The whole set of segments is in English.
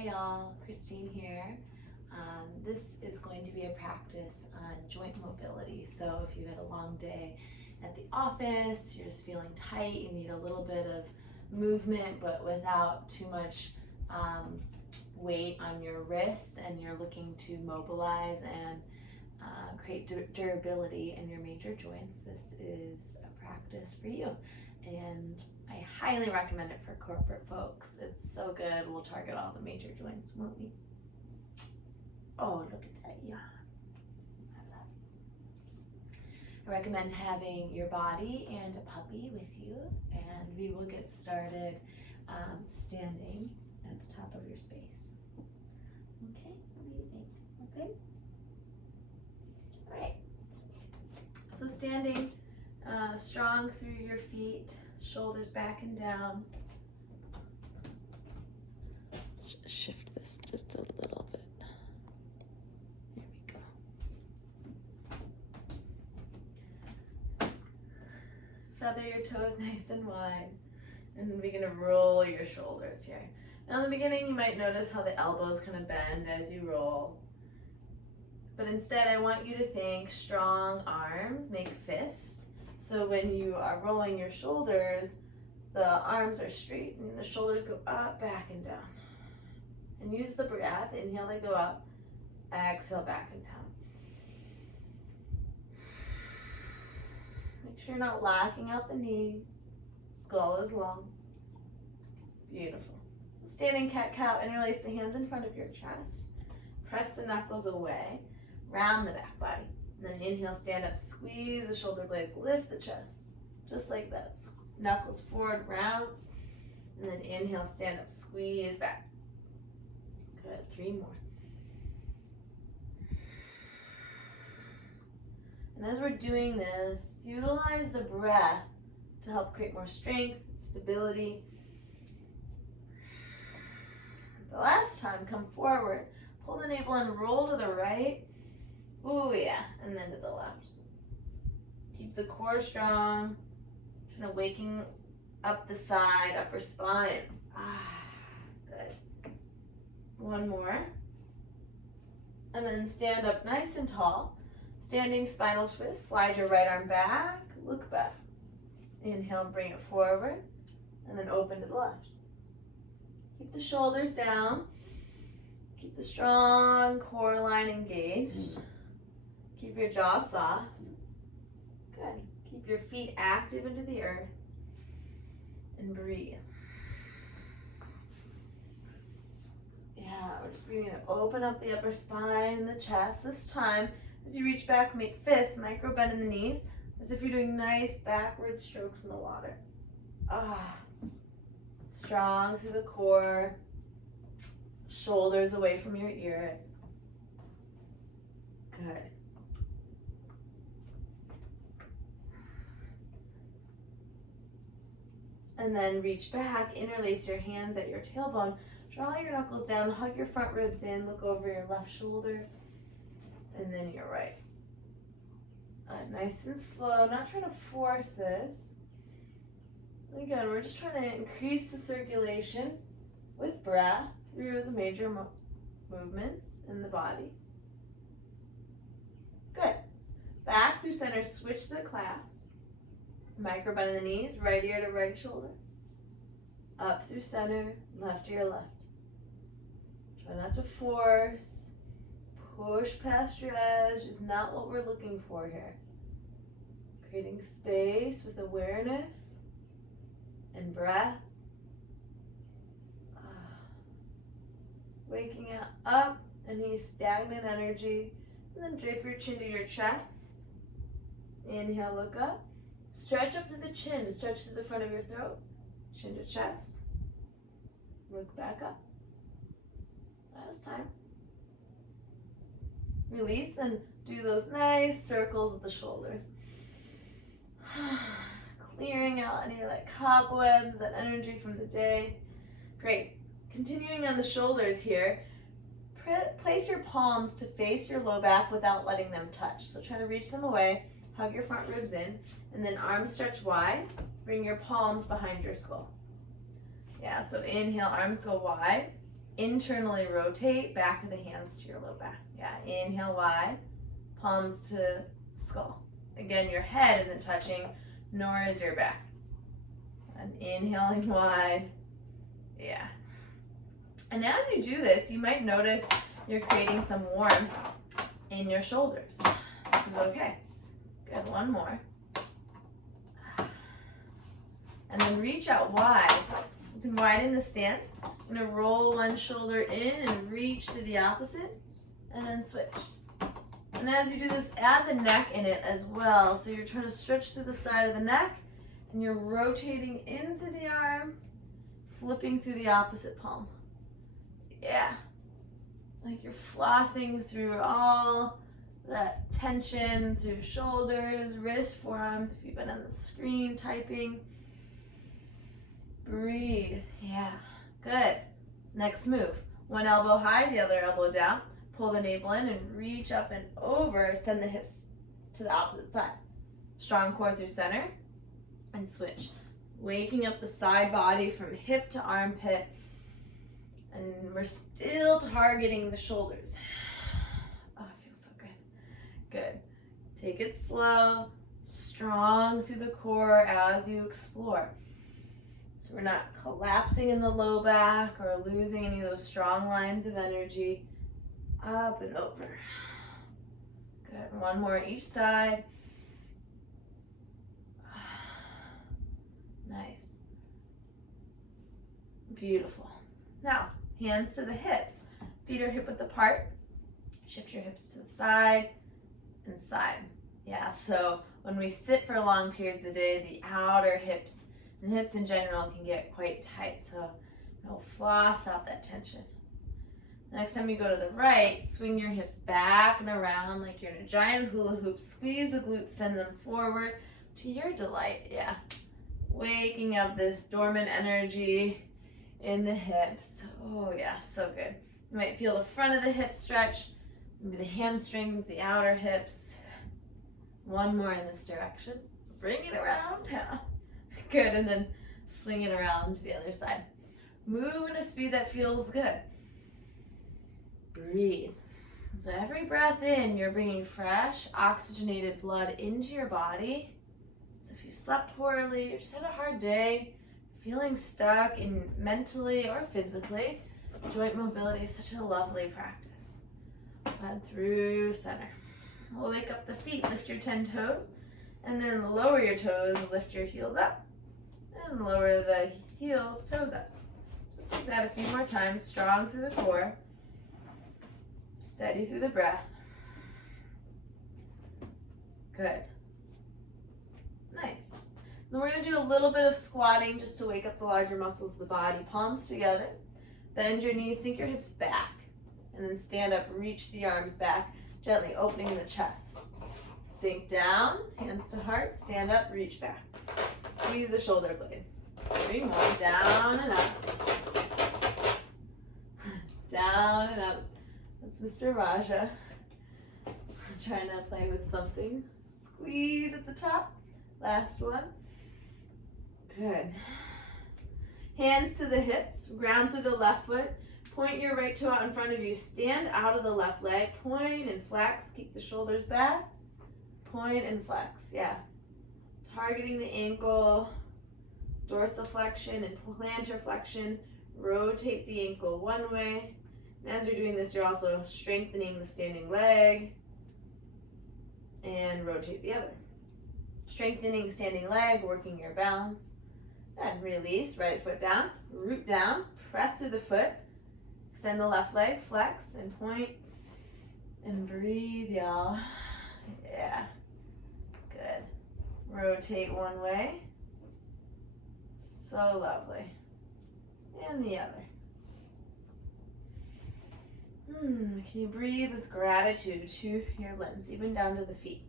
Hey y'all, Christine here. This is going to be a practice on joint mobility. So if you had a long day at the office, you're just feeling tight, you need a little bit of movement but without too much weight on your wrists, and you're looking to mobilize and create durability in your major joints, this is a practice for you. And I highly recommend it for corporate folks. It's so good. We'll target all the major joints, won't we? Oh, look at that yawn. I recommend having your body and a puppy with you, and we will get started standing at the top of your space. Okay, what do you think? Okay? All right. So standing strong through your feet, shoulders back and down. Let's shift this just a little bit. Here we go. Feather your toes nice and wide, and then we're going to roll your shoulders here. Now in the beginning you might notice how the elbows kind of bend as you roll. But instead I want you to think strong arms make fists. So when you are rolling your shoulders, the arms are straight and the shoulders go up, back, and down. And use the breath. Inhale, they go up. Exhale, back and down. Make sure you're not locking out the knees. Skull is long. Beautiful. Standing cat-cow, interlace the hands in front of your chest. Press the knuckles away. Round the back body. And then inhale, stand up, squeeze the shoulder blades, lift the chest. Just like that. Knuckles forward, round. And then inhale, stand up, squeeze back. Good, 3 more. And as we're doing this, utilize the breath to help create more strength, stability. The last time, come forward. Pull the navel and roll to the right. Oh yeah, and then to the left. Keep the core strong. Kind of waking up the side, upper spine. Good. 1 more. And then stand up nice and tall. Standing spinal twist. Slide your right arm back. Look back. Inhale, bring it forward. And then open to the left. Keep the shoulders down. Keep the strong core line engaged. Keep your jaw soft. Good. Keep your feet active into the earth. And breathe. Yeah, we're just breathing to open up the upper spine, the chest. This time, as you reach back, make fists, micro bend in the knees, as if you're doing nice backward strokes in the water. Strong through the core. Shoulders away from your ears. Good. And then reach back, interlace your hands at your tailbone, draw your knuckles down, hug your front ribs in, look over your left shoulder, and then your right. Nice and slow, not trying to force this. Again, we're just trying to increase the circulation with breath through the major movements in the body. Good. Back through center, switch to the clasp. Micro bend in the knees, right ear to right shoulder. Up through center, left ear left. Try not to force. Push past your edge is not what we're looking for here. Creating space with awareness and breath. Waking up any stagnant energy. And then drape your chin to your chest. Inhale, look up. Stretch up through the chin, stretch to the front of your throat, chin to chest. Look back up. Last time. Release and do those nice circles with the shoulders. Clearing out any of that cobwebs, that energy from the day. Great. Continuing on the shoulders here, place your palms to face your low back without letting them touch. So try to reach them away, hug your front ribs in, and then arms stretch wide. Bring your palms behind your skull. Yeah, so inhale, arms go wide. internally rotate back of the hands to your low back. Yeah, inhale wide, palms to skull. Again, your head isn't touching, nor is your back. And inhaling wide, yeah. And as you do this, you might notice you're creating some warmth in your shoulders. This is okay. Good, one more. And then reach out wide. You can widen the stance. You're gonna roll one shoulder in and reach to the opposite, and then switch. And as you do this, add the neck in it as well. So you're trying to stretch through the side of the neck, and you're rotating into the arm, flipping through the opposite palm. Yeah. Like you're flossing through all that tension through shoulders, wrists, forearms, if you've been on the screen typing. Breathe, yeah, good. Next move, one elbow high, the other elbow down. Pull the navel in and reach up and over, send the hips to the opposite side. Strong core through center and switch. Waking up the side body from hip to armpit, and we're still targeting the shoulders. Oh, it feels so good. Good. Take it slow, strong through the core as you explore. So we're not collapsing in the low back or losing any of those strong lines of energy. Up and over. Good. One more each side. Nice. Beautiful. Now, hands to the hips. Feet are hip width apart. Shift your hips to the side and side. Yeah, so when we sit for long periods of the day, the outer hips, and the hips in general, can get quite tight. So floss out that tension. The next time you go to the right, swing your hips back and around like you're in a giant hula hoop. Squeeze the glutes, send them forward to your delight. Yeah. Waking up this dormant energy in the hips. Oh yeah, so good. You might feel the front of the hip stretch, maybe the hamstrings, the outer hips. One more in this direction. Bring it around. Yeah. Good, and then swing it around to the other side. Move at a speed that feels good. Breathe. So every breath in, you're bringing fresh, oxygenated blood into your body. So if you slept poorly, or just had a hard day, feeling stuck in mentally or physically, joint mobility is such a lovely practice. Blood through center. We'll wake up the feet, lift your 10 toes, and then lower your toes, lift your heels up, and lower the heels, toes up. Just like that a few more times, strong through the core. Steady through the breath. Good. Nice. Then we're going to do a little bit of squatting just to wake up the larger muscles of the body. Palms together. Bend your knees, sink your hips back. And then stand up, reach the arms back, gently opening the chest. Sink down, hands to heart, stand up, reach back. Squeeze the shoulder blades. 3 more, down and up. Down and up. That's Mr. Raja. Trying to play with something. Squeeze at the top. Last one. Good. Hands to the hips. Ground through the left foot. Point your right toe out in front of you. Stand out of the left leg. Point and flex. Keep the shoulders back. Point and flex. Yeah. Targeting the ankle. Dorsiflexion and plantar flexion. Rotate the ankle one way. And as you're doing this, you're also strengthening the standing leg and rotate the other. Strengthening standing leg, working your balance. And release, right foot down, root down, press through the foot, extend the left leg, flex and point, and breathe, y'all. Yeah, good. Rotate one way. So lovely. And the other. Can you breathe with gratitude to your limbs, even down to the feet?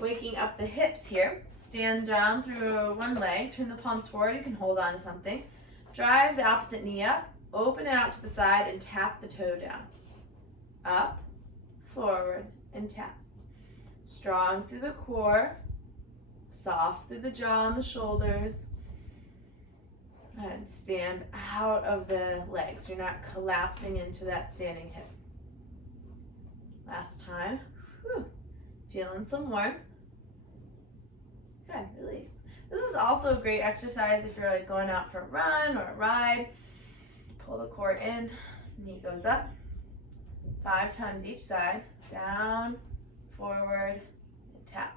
Waking up the hips here. Stand down through one leg. Turn the palms forward. You can hold on to something. Drive the opposite knee up. Open it out to the side and tap the toe down. Up, forward, and tap. Strong through the core. Soft through the jaw and the shoulders. And stand out of the legs. You're not collapsing into that standing hip. Last time. Whew. Feeling some warmth. Good, release. This is also a great exercise if you're like going out for a run or a ride. Pull the core in, knee goes up. 5 times each side. Down, forward, and tap.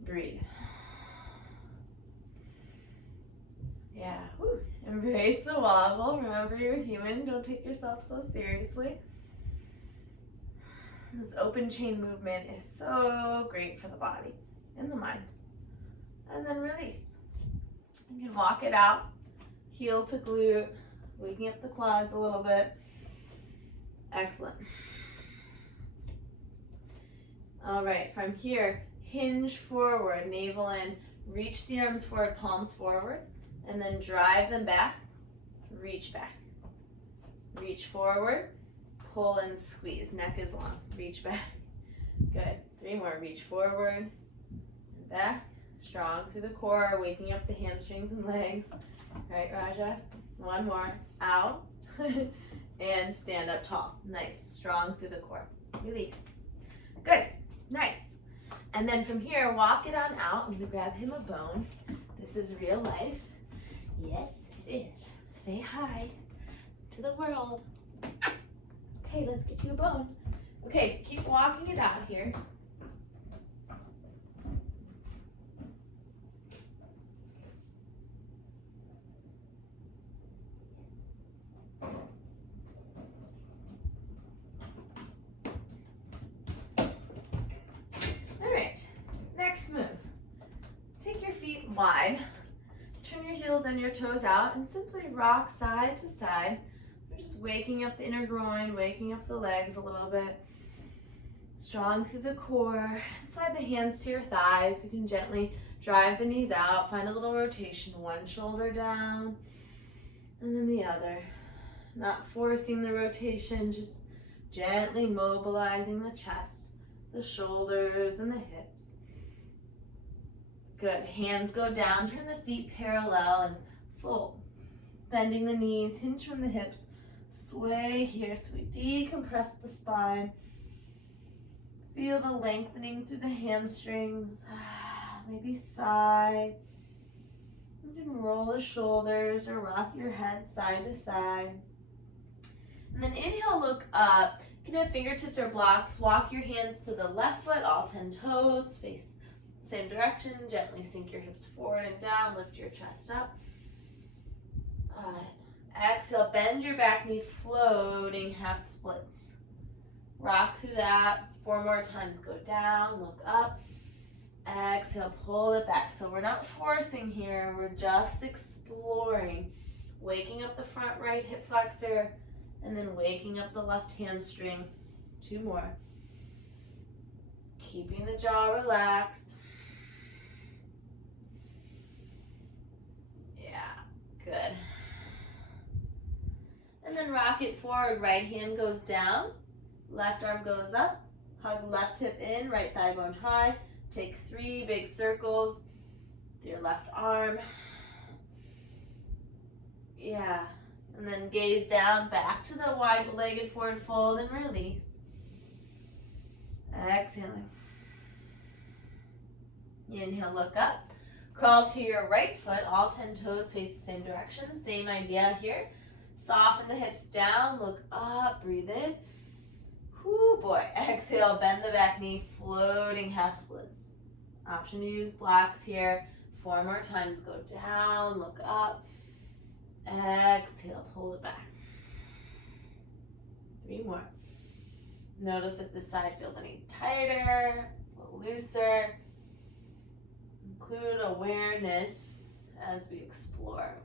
Breathe. Yeah, whew. Embrace the wobble. Remember, you're human. Don't take yourself so seriously. This open chain movement is so great for the body and the mind. And then release. You can walk it out, heel to glute, waking up the quads a little bit. Excellent. All right, from here, hinge forward, navel in, reach the arms forward, palms forward, and then drive them back, reach back. Reach forward, pull and squeeze, neck is long, reach back. Good, 3 more, reach forward and back, strong through the core, waking up the hamstrings and legs. Right, Raja? 1 more, out, and stand up tall. Nice, strong through the core. Release. Good, nice. And then from here, walk it on out. I'm gonna grab him a bone. This is real life. Yes, it is. Say hi to the world. Okay, let's get you a bone. Okay, keep walking it out here. All right, next move. Take your feet wide. Turn your heels and your toes out and simply rock side to side. We're just waking up the inner groin, waking up the legs a little bit. Strong through the core. Slide the hands to your thighs. You can gently drive the knees out. Find a little rotation. 1 shoulder down and then the other. Not forcing the rotation, just gently mobilizing the chest, the shoulders, and the hips. Good, hands go down, turn the feet parallel and fold. Bending the knees, hinge from the hips, sway here, so we decompress the spine. Feel the lengthening through the hamstrings, maybe sigh. You can roll the shoulders or rock your head side to side. And then inhale, look up. You can have fingertips or blocks. Walk your hands to the left foot, all 10 toes, face same direction. Gently sink your hips forward and down. Lift your chest up. Exhale, bend your back knee, floating half splits. Rock through that. 4 more times. Go down, look up. Exhale, pull it back. So we're not forcing here. We're just exploring. Waking up the front right hip flexor and then waking up the left hamstring. 2 more. Keeping the jaw relaxed. Good. And then rock it forward. Right hand goes down. Left arm goes up. Hug left hip in. Right thigh bone high. Take 3 big circles with your left arm. Yeah. And then gaze down back to the wide-legged forward fold and release. Exhaling. Inhale, look up. Crawl to your right foot, all 10 toes face the same direction. Same idea here. Soften the hips down, look up, breathe in. Whoo boy, exhale, bend the back knee, floating half splits. Option to use blocks here. 4 more times, go down, look up. Exhale, pull it back. 3 more. Notice if this side feels any tighter, a little looser. Include awareness as we explore.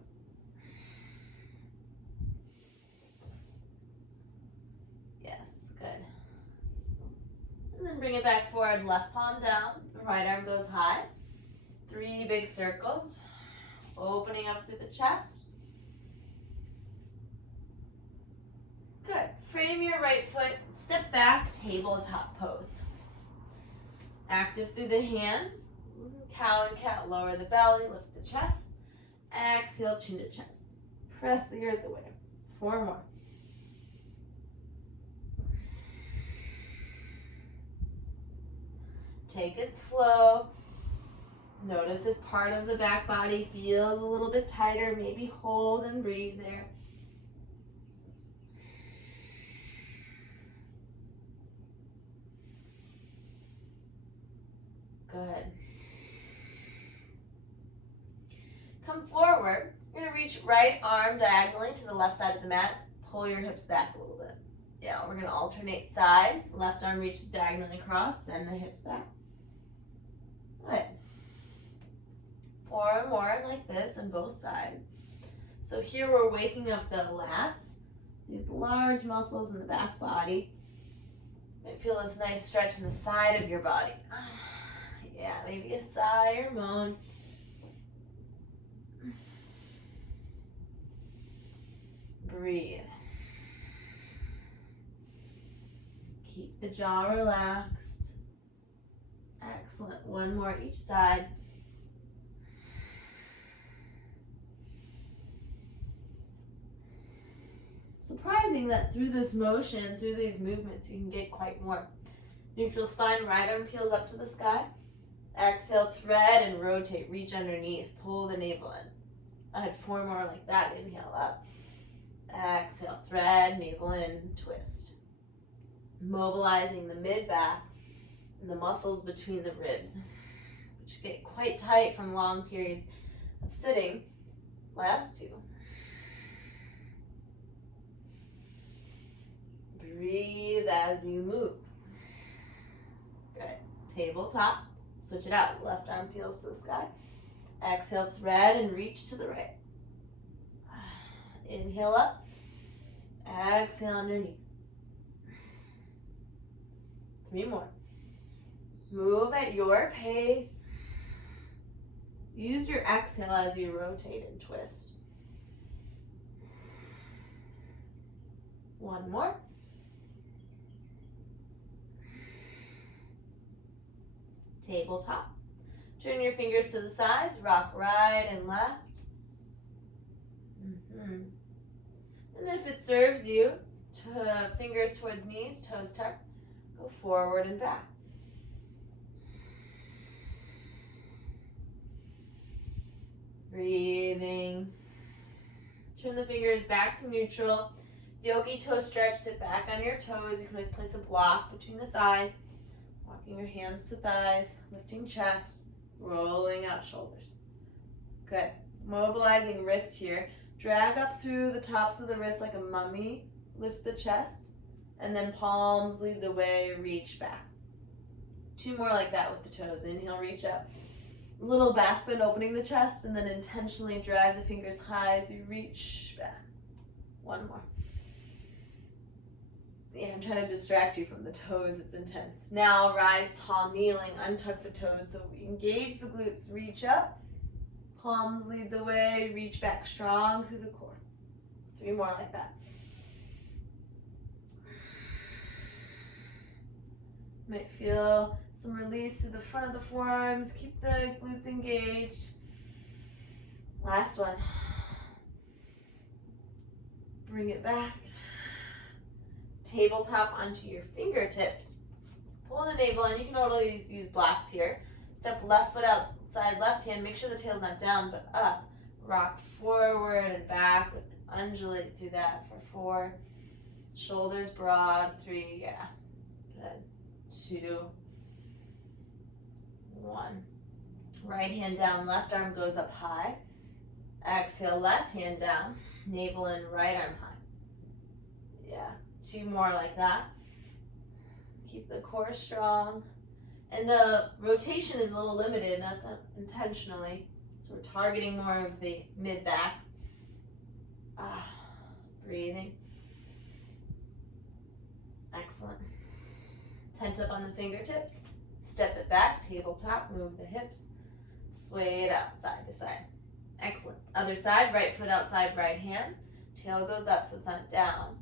Yes, good. And then bring it back forward, left palm down, right arm goes high. 3 big circles, opening up through the chest. Good. Frame your right foot, step back, tabletop pose. Active through the hands. Cow and cat, lower the belly, lift the chest. Exhale, chin to chest. Press the earth away. 4 more. Take it slow. Notice if part of the back body feels a little bit tighter. Maybe hold and breathe there. Good. Come forward. You're going to reach right arm diagonally to the left side of the mat. Pull your hips back a little bit. Yeah, we're going to alternate sides. Left arm reaches diagonally across. Send the hips back. Good. 4 more like this on both sides. So here we're waking up the lats, these large muscles in the back body. You might feel this nice stretch in the side of your body. Yeah, maybe a sigh or moan. Breathe. Keep the jaw relaxed. Excellent. 1 more each side. Surprising that through this motion, through these movements, you can get quite warm. Neutral spine, right arm peels up to the sky. Exhale, thread and rotate. Reach underneath. Pull the navel in. I had 4 more like that. Inhale up. Exhale, thread, navel in, twist. Mobilizing the mid-back and the muscles between the ribs, which get quite tight from long periods of sitting. Last 2. Breathe as you move. Good. Tabletop. Switch it out. Left arm peels to the sky. Exhale, thread and reach to the right. Inhale up. Exhale underneath. 3 more. Move at your pace. Use your exhale as you rotate and twist. 1 more. Tabletop. Turn your fingers to the sides. Rock right and left. And if it serves you, fingers towards knees, toes tucked. Go forward and back. Breathing. Turn the fingers back to neutral. Yogi toe stretch. Sit back on your toes. You can always place a block between the thighs. Walking your hands to thighs. Lifting chest. Rolling out shoulders. Good. Mobilizing wrist here. Drag up through the tops of the wrists like a mummy. Lift the chest. And then palms lead the way, reach back. 2 more like that with the toes. Inhale, reach up. Little back bend, opening the chest, and then intentionally drag the fingers high as you reach back. 1 more. Yeah, I'm trying to distract you from the toes. It's intense. Now rise tall, kneeling, untuck the toes. So we engage the glutes, reach up. Palms lead the way, reach back strong through the core. 3 more like that. Might feel some release to the front of the forearms. Keep the glutes engaged. Last one. Bring it back. Tabletop onto your fingertips. Pull the navel in. You can always use blocks here. Step left foot outside left hand. Make sure the tail's not down, but up. Rock forward and back. Undulate through that for 4. Shoulders broad. 3. Yeah. Good. 2. 1. Right hand down. Left arm goes up high. Exhale. Left hand down. Navel in. Right arm high. Yeah. 2 more like that. Keep the core strong. And the rotation is a little limited. That's intentionally. So we're targeting more of the mid-back. Breathing. Excellent. Tent up on the fingertips. Step it back. Tabletop. Move the hips. Sway it out side to side. Excellent. Other side. Right foot outside right hand. Tail goes up so it's not down.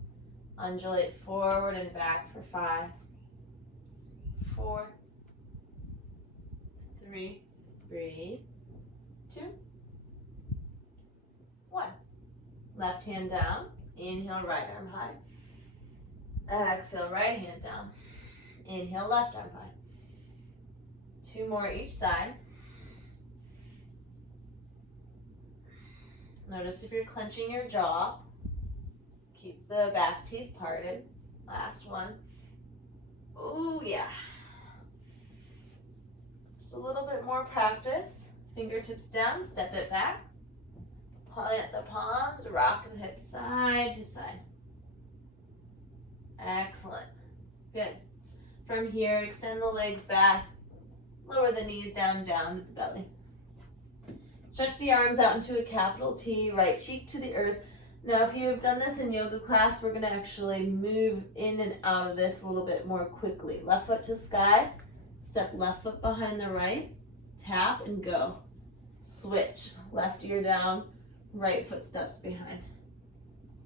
Undulate forward and back for 5, 4, 3, breathe, 2, 1. Left hand down. Inhale, right arm high. Exhale, right hand down. Inhale, left arm high. 2 more each side. Notice if you're clenching your jaw. Keep the back teeth parted. Last one. Oh, yeah. Just a little bit more practice. Fingertips down, step it back. Plant the palms, rock the hips side to side. Excellent. Good. From here, extend the legs back. Lower the knees down to the belly. Stretch the arms out into a capital T, right cheek to the earth. Now, if you have done this in yoga class, we're going to actually move in and out of this a little bit more quickly. Left foot to sky. Step left foot behind the right. Tap and go. Switch. Left ear down. Right foot steps behind.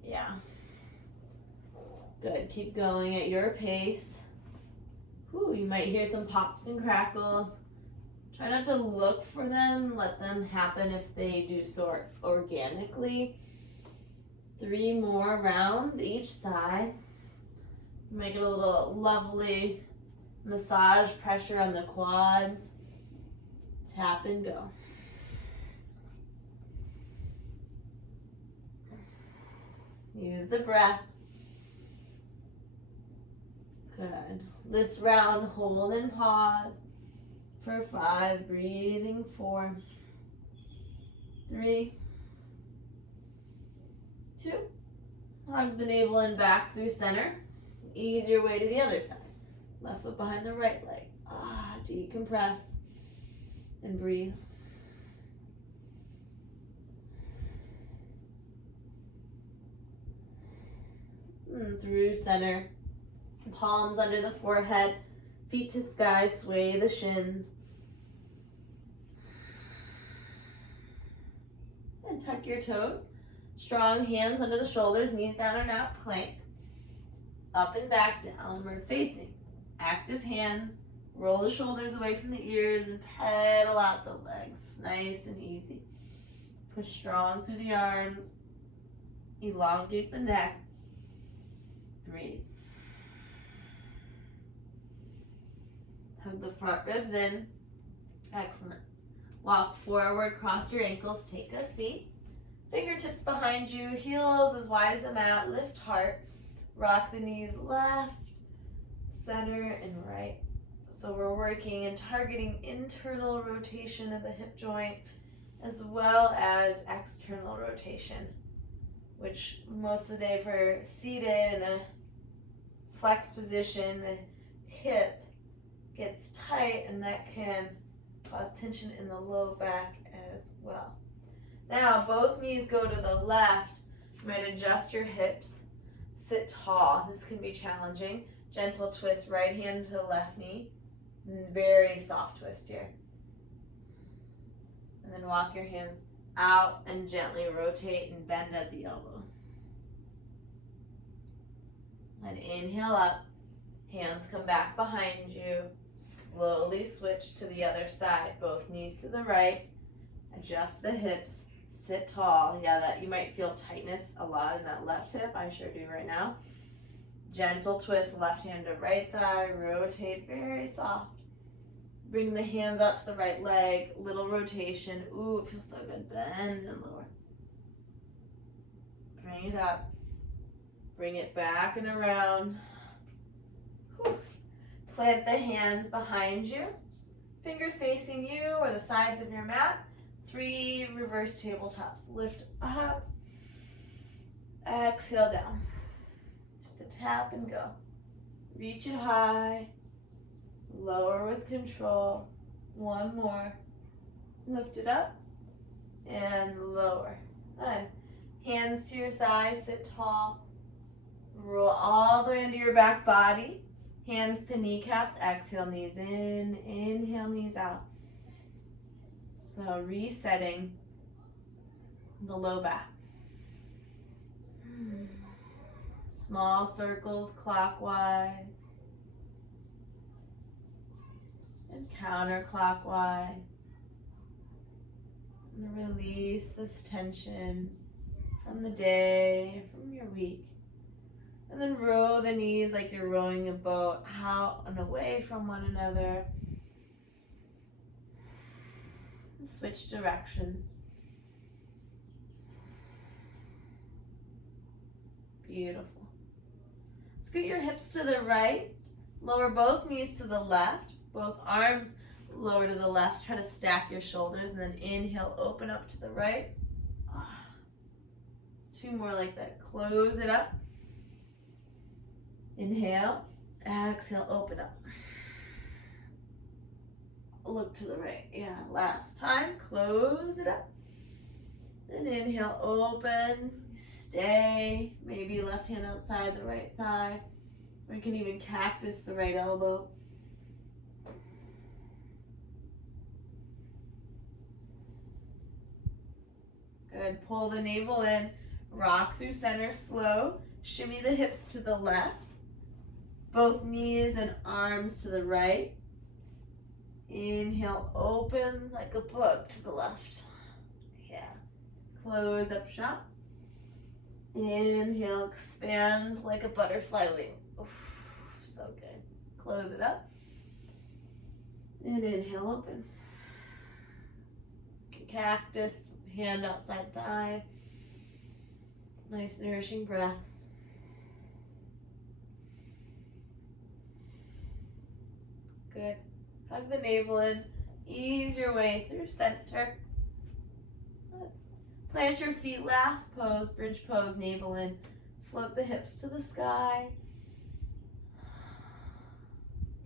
Yeah. Good. Keep going at your pace. Ooh, you might hear some pops and crackles. Try not to look for them. Let them happen if they do so organically. 3 more rounds each side. Make it a little lovely massage pressure on the quads. Tap and go. Use the breath. Good. This round, hold and pause for 5. Breathing 4, 3, 2. Hug the navel in back through center. Ease your way to the other side. Left foot behind the right leg. Decompress and breathe. Through center. Palms under the forehead. Feet to sky. Sway the shins. And tuck your toes. Strong hands under the shoulders. Knees down or nap plank. Up and back, downward facing. Active hands. Roll the shoulders away from the ears and pedal out the legs. Nice and easy. Push strong through the arms. Elongate the neck. Breathe. Hug the front ribs in. Excellent. Walk forward, cross your ankles, take a seat. Fingertips behind you, heels as wide as the mat, lift heart. Rock the knees left, center, and right. So we're working and targeting internal rotation of the hip joint as well as external rotation, which most of the day if we're seated in a flex position, the hip gets tight and that can cause tension in the low back as well. Now both knees go to the left. You might adjust your hips. Sit tall. This can be challenging. Gentle twist, right hand to the left knee. Very soft twist here. And then walk your hands out and gently rotate and bend at the elbows. And inhale up. Hands come back behind you. Slowly switch to the other side. Both knees to the right. Adjust the hips. Sit tall. Yeah, that you might feel tightness a lot in that left hip. I sure do right now. Gentle twist, left hand to right thigh. Rotate, very soft. Bring the hands out to the right leg. Little rotation. Ooh, it feels so good. Bend and lower. Bring it up. Bring it back and around. Whew. Plant the hands behind you. Fingers facing you or the sides of your mat. 3 reverse tabletops. Lift up. Exhale down. Just a tap and go. Reach it high. Lower with control. 1 more. Lift it up. And lower. Good. Hands to your thighs. Sit tall. Roll all the way into your back body. Hands to kneecaps. Exhale, knees in. Inhale, knees out. So resetting the low back. Small circles clockwise and counterclockwise. And release this tension from the day, from your week. And then row the knees like you're rowing a boat out and away from one another. And switch directions. Beautiful. Scoot your hips to the right. Lower both knees to the left. Both arms lower to the left. Try to stack your shoulders and then inhale, open up to the right. 2 more like that. Close it up. Inhale. Exhale, open up. Look to the right. Yeah, last time. Close it up. Then inhale, open. Stay. Maybe left hand outside the right thigh. Or you can even cactus the right elbow. Good. Pull the navel in. Rock through center slow. Shimmy the hips to the left. Both knees and arms to the right. Inhale, open like a book to the left. Yeah. Close up shop. Inhale, expand like a butterfly wing. Oof, so good. Close it up. And inhale, open. Cactus, hand outside thigh. Nice nourishing breaths. Good. Hug the navel in. Ease your way through center. Good. Plant your feet, last pose, bridge pose, navel in. Float the hips to the sky.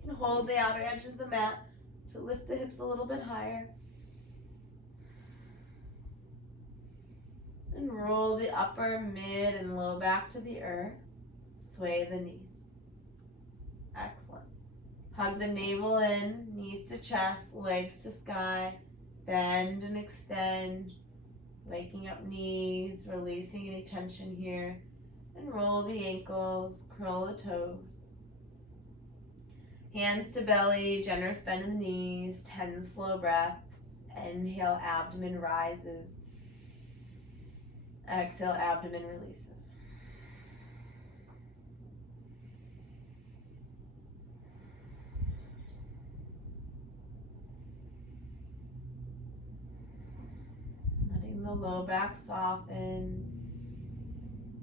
You can hold the outer edges of the mat to lift the hips a little bit higher. And roll the upper, mid, and low back to the earth. Sway the knees. Excellent. Hug the navel in, knees to chest, legs to sky. Bend and extend. Waking up knees, releasing any tension here. And roll the ankles, curl the toes. Hands to belly, generous bend in the knees, 10 slow breaths. Inhale, abdomen rises. Exhale, abdomen releases. Letting the low back soften.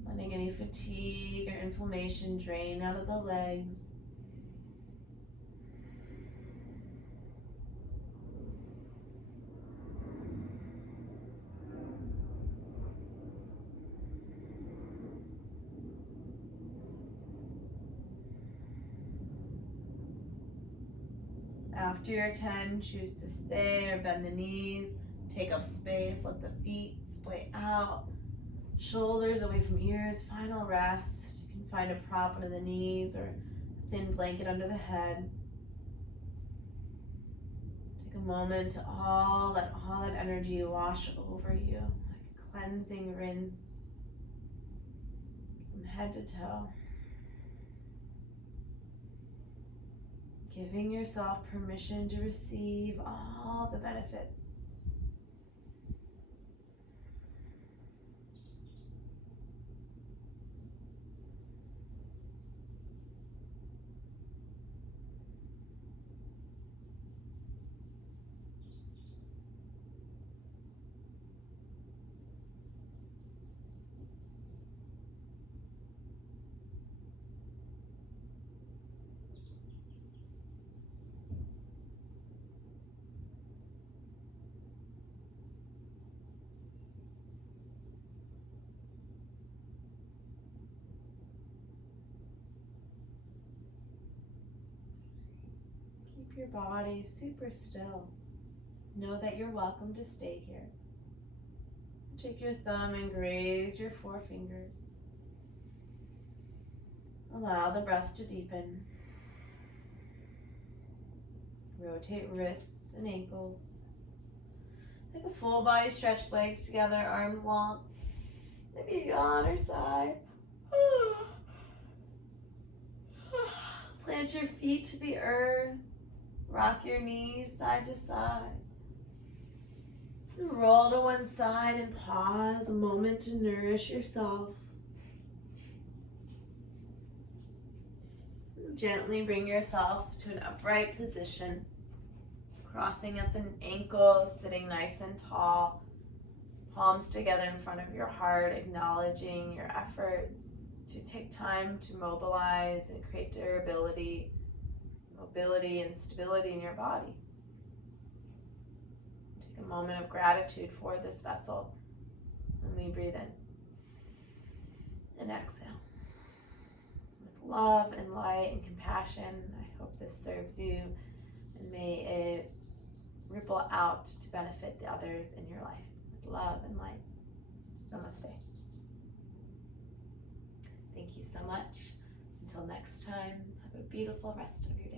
Letting any fatigue or inflammation drain out of the legs. After your 10, choose to stay or bend the knees. Take up space, let the feet splay out. Shoulders away from ears, final rest. You can find a prop under the knees or a thin blanket under the head. Take a moment to let all that energy wash over you, like a cleansing rinse from head to toe. Giving yourself permission to receive all the benefits. Keep your body super still. Know that you're welcome to stay here. Take your thumb and graze your forefingers. Allow the breath to deepen. Rotate wrists and ankles. Take a full body stretch, legs together, arms long. Maybe yawn or sigh. Plant your feet to the earth. Rock your knees side to side. Roll to one side and pause a moment to nourish yourself. Gently bring yourself to an upright position, crossing at the ankles, sitting nice and tall, palms together in front of your heart, acknowledging your efforts to take time to mobilize and create durability, mobility, and stability in your body. Take a moment of gratitude for this vessel, and we breathe in and exhale. With love and light and compassion, I hope this serves you, and may it ripple out to benefit the others in your life. With love and light. Namaste. Thank you so much. Until next time, have a beautiful rest of your day.